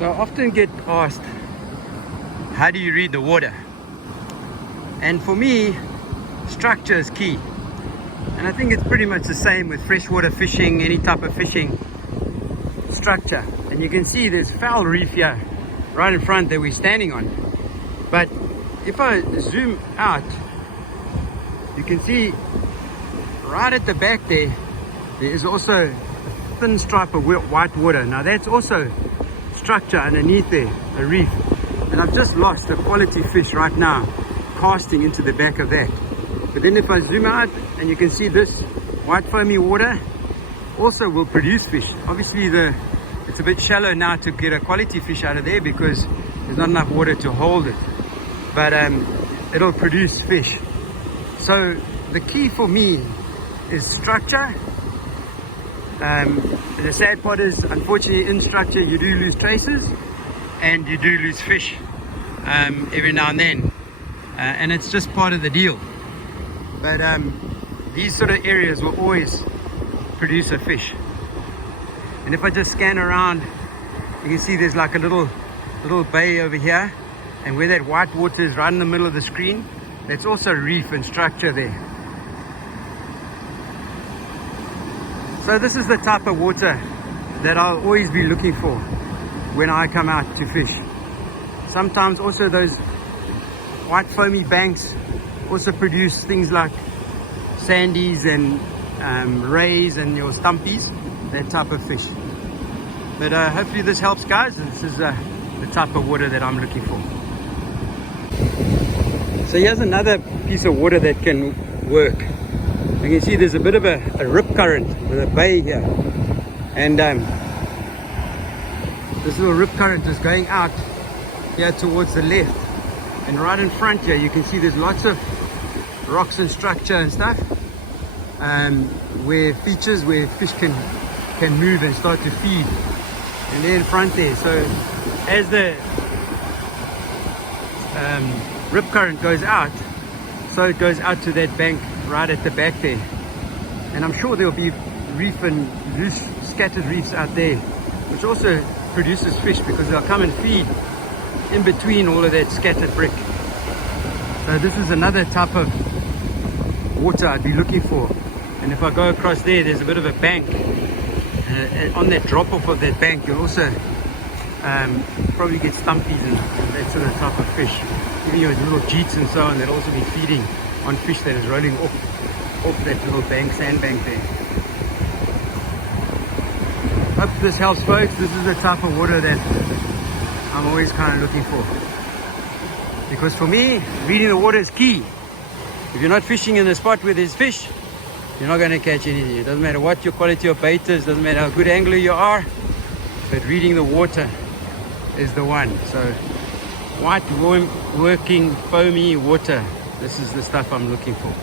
So I often get asked, how do you read the water? And for me, structure is key. And I think it's pretty much the same with freshwater fishing, any type of fishing. Structure. And you can see there's foul reef here right in front that we're standing on. But if I zoom out, you can see right at the back there is also a thin stripe of white water. Now that's also structure underneath there, a reef. And I've just lost a quality fish right now casting into the back of that. But then if I zoom out, and you can see this white foamy water also will produce fish. Obviously it's a bit shallow now to get a quality fish out of there because there's not enough water to hold it, but it'll produce fish. So the key for me is structure. The sad part is, unfortunately, in structure you do lose traces and you do lose fish every now and then, and it's just part of the deal. But these sort of areas will always produce a fish. And if I just scan around, you can see there's like a little bay over here, and where that white water is right in the middle of the screen, that's also reef and structure there. So this is the type of water that I'll always be looking for when I come out to fish. Sometimes also those white foamy banks also produce things like sandies and rays and your stumpies, that type of fish. But hopefully this helps, guys. This is the type of water that I'm looking for. So here's another piece of water that can work. You can see there's a bit of a rip current with a bay here, and this little rip current is going out here towards the left, and right in front here you can see there's lots of rocks and structure and stuff, where fish can move and start to feed. And there in front there, so as the rip current goes out, so it goes out to that bank right at the back there. And I'm sure there'll be reef and loose scattered reefs out there, which also produces fish because they'll come and feed in between all of that scattered brick. So this is another type of water I'd be looking for. And if I go across there, there's a bit of a bank, and on that drop off of that bank you'll also probably get stumpies and that sort of type of fish, even your little jeets and so on, that'll also be feeding on fish that is rolling off that little bank, sandbank there. Hope this helps, folks. This is the type of water that I'm always kind of looking for, because for me, reading the water is key. If you're not fishing in the spot where there's fish, you're not going to catch anything. It doesn't matter what your quality of bait is, doesn't matter how good angler you are, but reading the water is the one. So white, warm, working, foamy water, this is the stuff I'm looking for.